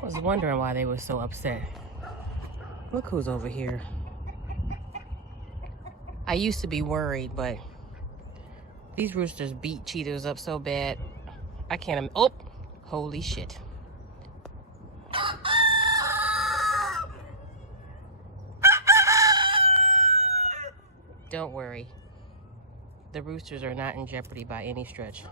I was wondering why they were so upset. Look who's over here. I used to be worried, but these roosters beat Cheetos up so bad. I can't, oh, holy shit. Don't worry. The roosters are not in jeopardy by any stretch.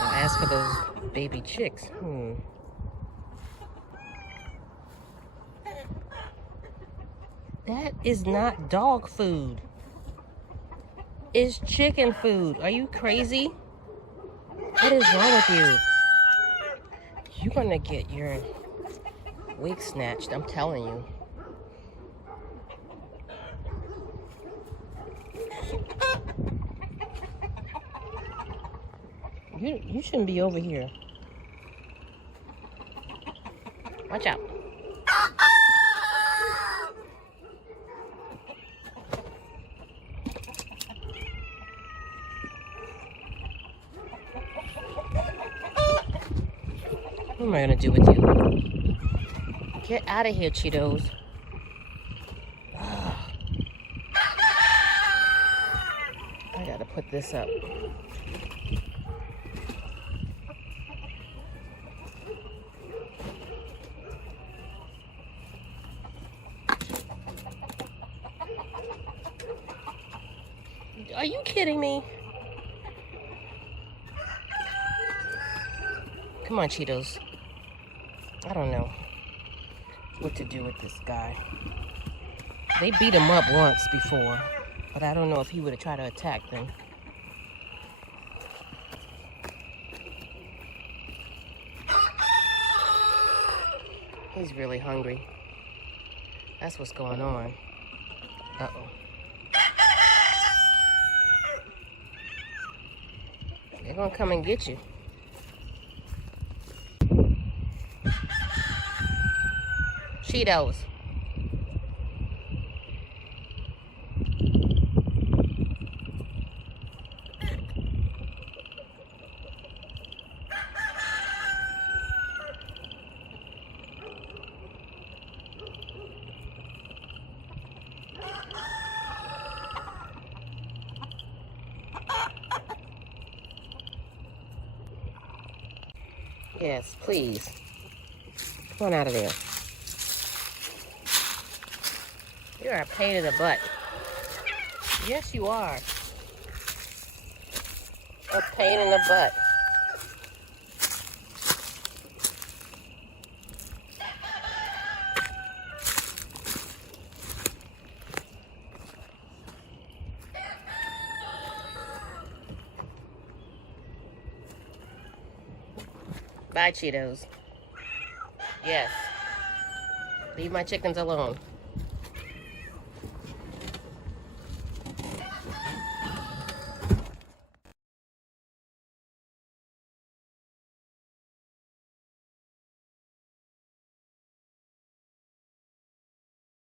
Now as for those baby chicks, that is not dog food. It's chicken food. Are you crazy? What is wrong with you? You're gonna get your wig snatched, I'm telling you. You shouldn't be over here. Watch out. What am I gonna do with you? Get out of here, Cheetos. I gotta put this up. Are you kidding me? Come on, Cheetos. I don't know what to do with this guy. They beat him up once before, but I don't know if he would have tried to attack them. He's really hungry. That's what's going on. Uh-oh. They're gonna come and get you. Cheetos. Yes, please. Come on out of there. You're a pain in the butt. Yes, you are. A pain in the butt. Bye, Cheetos. Yes. Leave my chickens alone.